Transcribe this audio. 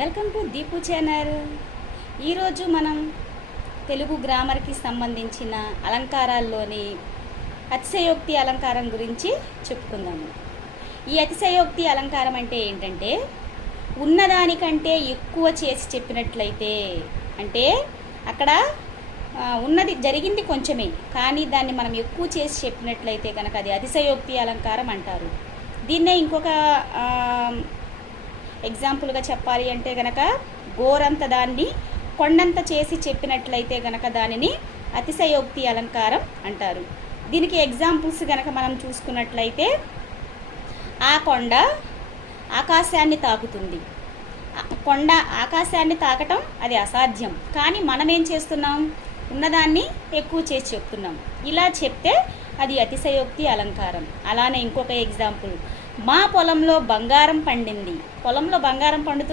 Welcome to Deepu channel. ఈరోజు మనం తెలుగు గ్రామర్కి సంబంధించిన అలంకారాల్లోని అతిశయోక్తి అలంకారం గురించి చెప్పుకుందాము. ఈ అతిశయోక్తి అలంకారం అంటే ఏంటంటే, ఉన్నదానికంటే ఎక్కువ చేసి చెప్పినట్లయితే, అంటే అక్కడ ఉన్నది జరిగింది కొంచెమే, కానీ దాన్ని మనం ఎక్కువ చేసి చెప్పినట్లయితే కనుక అది అతిశయోక్తి అలంకారం అంటారు. దీన్నే ఇంకొక ఎగ్జాంపుల్గా చెప్పాలి అంటే కనుక, గోరంత దాన్ని కొండంత చేసి చెప్పినట్లయితే కనుక దానిని అతిశయోక్తి అలంకారం అంటారు. దీనికి ఎగ్జాంపుల్స్ కనుక మనం చూసుకున్నట్లయితే, ఆ కొండ ఆకాశాన్ని తాకుతుంది. కొండ ఆకాశాన్ని తాకటం అది అసాధ్యం, కానీ మనం ఏం చేస్తున్నాం, ఉన్నదాన్ని ఎక్కువ చేసి చెప్తున్నాం. ఇలా చెప్తే అది అతిశయోక్తి అలంకారం. అలానే ఇంకొక ఎగ్జాంపుల్, మా పొలంలో బంగారం పండింది. పొలంలో బంగారం పండుతుంది